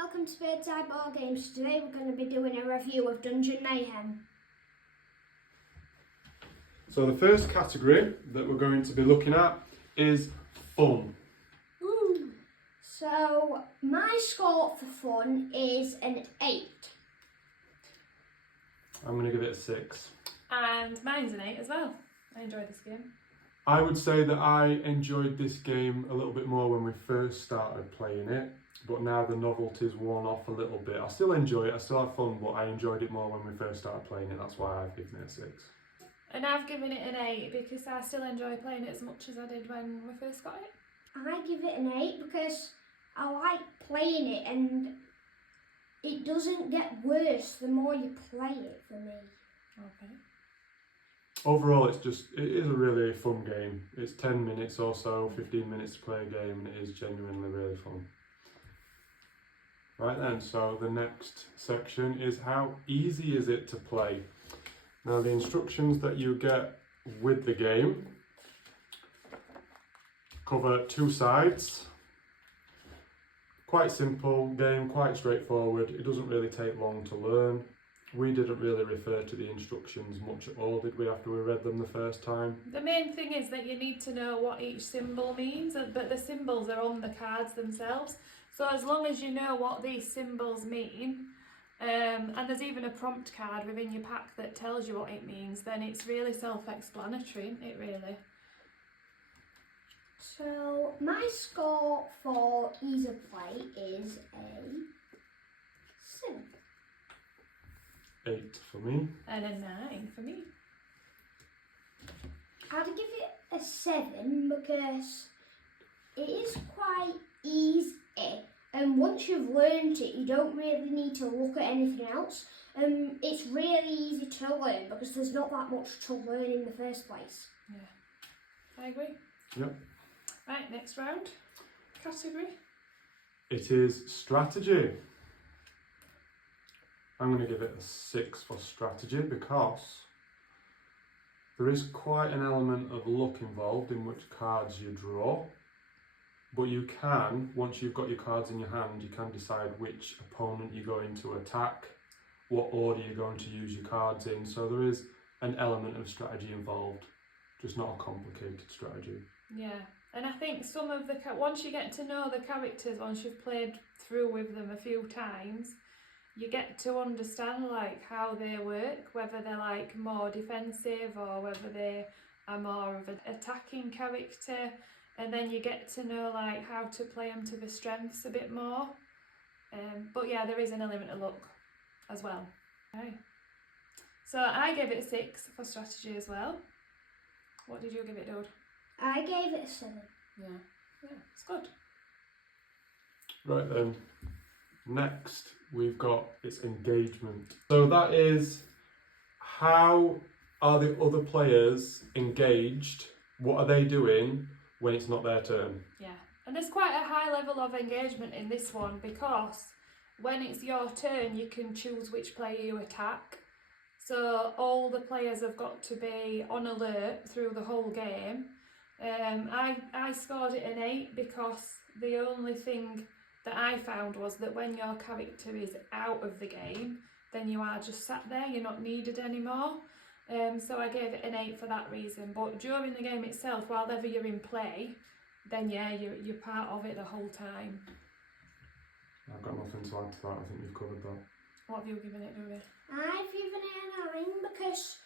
welcome to Birdseye Ball Games. Today we're going to be doing a review of Dungeon Mayhem. So the first category that we're going to be looking at is fun. Ooh. So my score for fun is an 8. I'm going to give it a 6. And mine's an 8 as well. I enjoyed this game. I would say that I enjoyed this game a little bit more when we first started playing it, but now the novelty's worn off a little bit. I still enjoy it, I still have fun, but I enjoyed it more when we first started playing it. That's why I've given it a 6. And I've given it an 8 because I still enjoy playing it as much as I did when we first got it. I give it an 8 because I like playing it and it doesn't get worse the more you play it for me. Okay. Overall, it is a really fun game. It's 10 minutes or so, 15 minutes to play a game, and it is genuinely really fun. Right then, so the next section is how easy is it to play? Now the instructions that you get with the game cover 2 sides. Quite simple game, quite straightforward. It doesn't really take long to learn. We didn't really refer to the instructions much at all, did we, after we read them the first time? The main thing is that you need to know what each symbol means, but the symbols are on the cards themselves. So as long as you know what these symbols mean, and there's even a prompt card within your pack that tells you what it means, then it's really self-explanatory, isn't it, really? So my score for ease of play is a 7. 8 for me. And a 9 for me. I'd give it a 7 because it is quite easy, and once you've learned it you don't really need to look at anything else. It's really easy to learn because there's not that much to learn in the first place. Yeah, I agree. Yep. Right, next round. Category. It is strategy. I'm going to give it a 6 for strategy because there is quite an element of luck involved in which cards you draw. But you can, once you've got your cards in your hand, you can decide which opponent you're going to attack, what order you're going to use your cards in. So there is an element of strategy involved, just not a complicated strategy. Yeah, and I think some of the once you get to know the characters, once you've played through with them a few times, you get to understand like how they work, whether they're like more defensive or whether they are more of an attacking character, and then you get to know like how to play them to the strengths a bit more. But yeah, there is an element of luck as well. Okay. So I gave it a 6 for strategy as well. What did you give it, Dode? I gave it a 7. Yeah, it's good. Right then, next we've got its engagement. So that is, how are the other players engaged? What are they doing when it's not their turn? Yeah, and there's quite a high level of engagement in this one because when it's your turn you can choose which player you attack. So all the players have got to be on alert through the whole game. I scored it an 8 because the only thing that I found was that when your character is out of the game, then you are just sat there, you're not needed anymore. So I gave it an 8 for that reason. But during the game itself, while ever you're in play, then yeah, you're part of it the whole time. I've got nothing to add to that, I think you've covered that. What have you given it, Ruby? I've given it a 9 because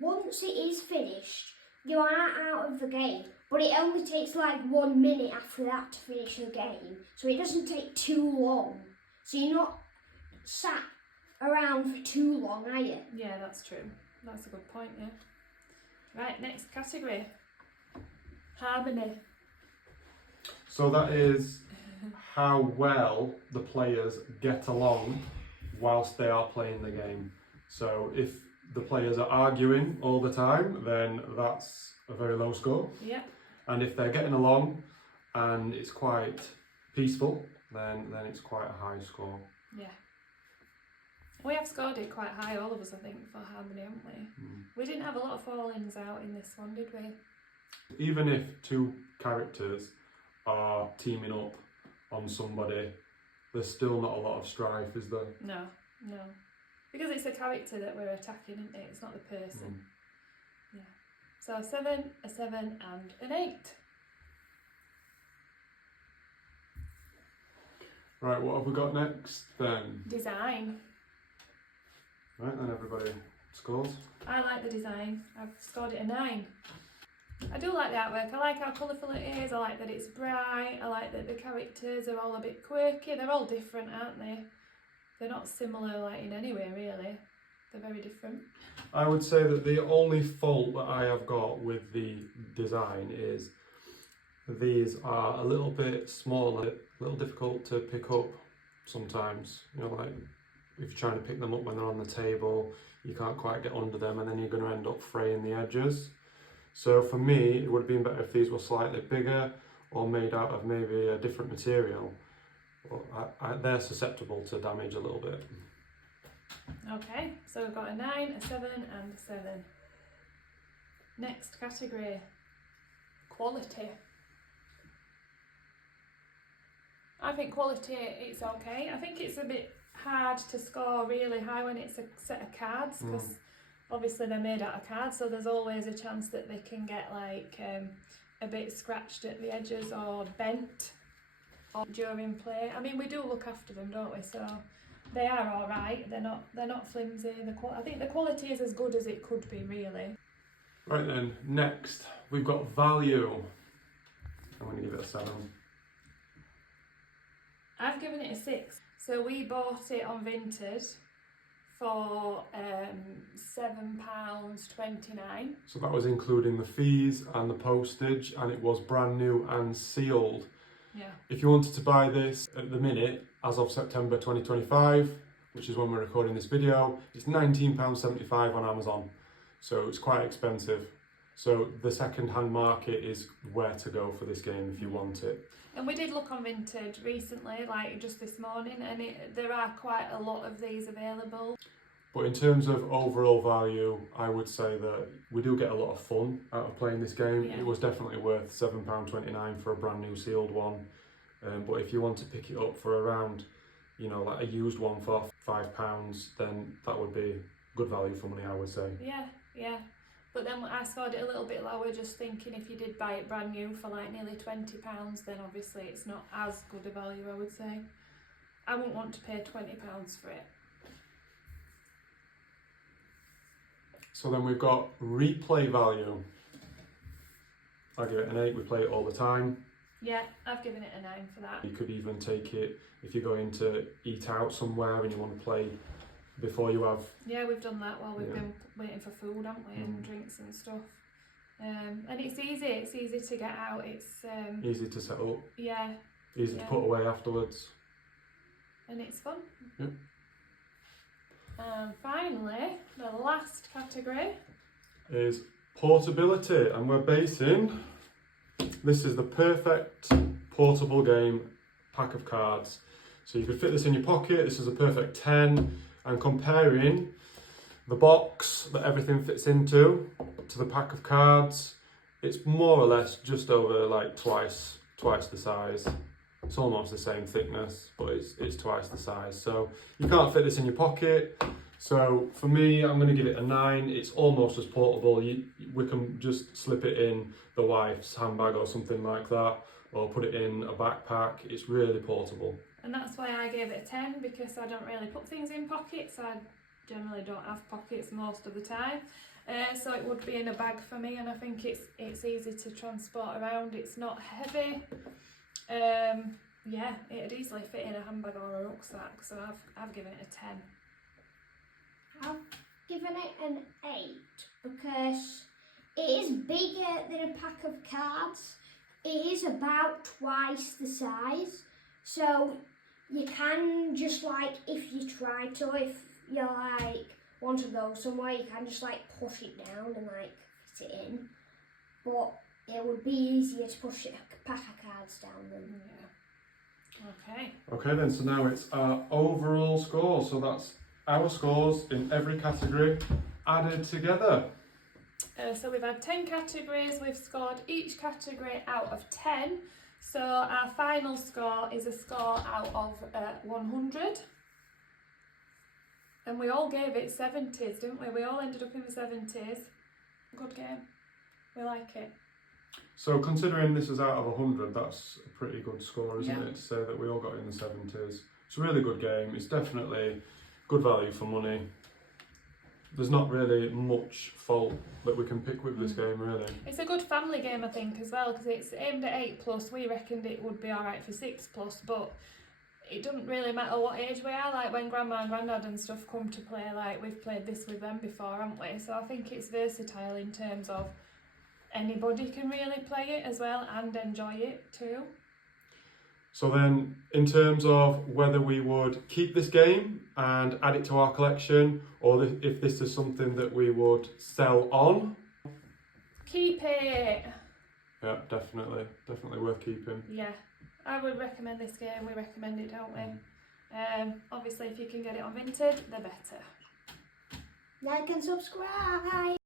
once it is finished, you are out of the game, but it only takes like 1 minute after that to finish the game, so it doesn't take too long. So you're not sat around for too long, are you? Yeah, that's true. That's a good point, yeah. Right, next category. Harmony. So that is how well the players get along whilst they are playing the game. So if the players are arguing all the time, then that's a very low score. Yeah. And if they're getting along and it's quite peaceful, then it's quite a high score. Yeah. We have scored it quite high, all of us, I think, for harmony, haven't we? We didn't have a lot of fall-ins out in this one, did we? Even if 2 characters are teaming up on somebody there's still not a lot of strife, is there? No. Because it's a character that we're attacking, isn't it? It's not the person. Yeah. So a 7, a 7 and an 8. Right, what have we got next then? Design. Right, then everybody scores. I like the design. I've scored it a 9. I do like the artwork. I like how colourful it is. I like that it's bright. I like that the characters are all a bit quirky. They're all different, aren't they? They're not similar like in any way, really. They're very different. I would say that the only fault that I have got with the design is these are a little bit smaller, a little difficult to pick up sometimes. You know, like if you're trying to pick them up when they're on the table, you can't quite get under them and then you're going to end up fraying the edges. So for me, it would have been better if these were slightly bigger or made out of maybe a different material. But they're susceptible to damage a little bit. Okay, so we've got a 9, a 7 and a 7. Next category, quality. I think quality, it's okay. I think it's a bit hard to score really high when it's a set of cards, because obviously they're made out of cards, so there's always a chance that they can get like a bit scratched at the edges or bent during play. I mean, we do look after them, don't we? So they are all right. They're not flimsy. I think the quality is as good as it could be, really. Right then, next we've got value. I'm going to give it a 7. I've given it a 6. So we bought it on Vinted for £7.29. So that was including the fees and the postage, and it was brand new and sealed. Yeah. If you wanted to buy this at the minute, as of September 2025, which is when we're recording this video, it's £19.75 on Amazon. So it's quite expensive. So the second-hand market is where to go for this game if you want it. And we did look on Vinted recently, like just this morning, and there are quite a lot of these available. But in terms of overall value, I would say that we do get a lot of fun out of playing this game. Yeah. It was definitely worth £7.29 for a brand new sealed one. But if you want to pick it up for around, you know, like a used one for £5, then that would be good value for money, I would say. Yeah. But then I scored it a little bit lower, just thinking if you did buy it brand new for like nearly £20, then obviously it's not as good a value, I would say. I wouldn't want to pay £20 for it. So then we've got replay value. I give it an 8, we play it all the time. Yeah, I've given it a 9 for that. You could even take it if you're going to eat out somewhere and you want to play before you have... Yeah, we've done that while we've been waiting for food, haven't we, and drinks and stuff. And it's easy to get out, it's... easy to set up. Yeah. Easy to put away afterwards. And it's fun. Yep. And finally, the last category is portability, and we're basing... This is the perfect portable game pack of cards. So you could fit this in your pocket, this is a perfect 10, and comparing the box that everything fits into to the pack of cards, it's more or less just over like twice the size. It's almost the same thickness, but it's twice the size. So you can't fit this in your pocket. So for me, I'm going to give it a 9. It's almost as portable. We can just slip it in the wife's handbag or something like that, or put it in a backpack. It's really portable. And that's why I gave it a 10, because I don't really put things in pockets. I generally don't have pockets most of the time. So it would be in a bag for me, and I think it's easy to transport around. It's not heavy. Yeah, it'd easily fit in a handbag or a rucksack, so I've given it a 10. I've given it an 8 because it is bigger than a pack of cards. It is about twice the size, so you can just like, if you try to, if you like want to go somewhere, you can just like push it down and like fit it in. But it would be easier to push a pack of cards down than. Yeah. Okay. Okay then, so now it's our overall score. So that's our scores in every category added together. So we've had 10 categories, we've scored each category out of 10. So our final score is a score out of 100. And we all gave it 70s, didn't we? We all ended up in the 70s. Good game. We like it. So considering this is out of 100, that's a pretty good score, isn't Yeah. it? To say that we all got in the 70s. It's a really good game. It's definitely good value for money. There's not really much fault that we can pick with this game, really. It's a good family game, I think, as well, because it's aimed at 8+. We reckoned it would be alright for 6+, but it doesn't really matter what age we are. Like when grandma and granddad and stuff come to play, like we've played this with them before, haven't we? So I think it's versatile in terms of anybody can really play it as well and enjoy it too. So then, in terms of whether we would keep this game and add it to our collection, or if this is something that we would sell on. Keep it! Yeah, definitely worth keeping. Yeah, I would recommend this game. We recommend it, don't we? Obviously, if you can get it on Vinted, the better. Like and subscribe.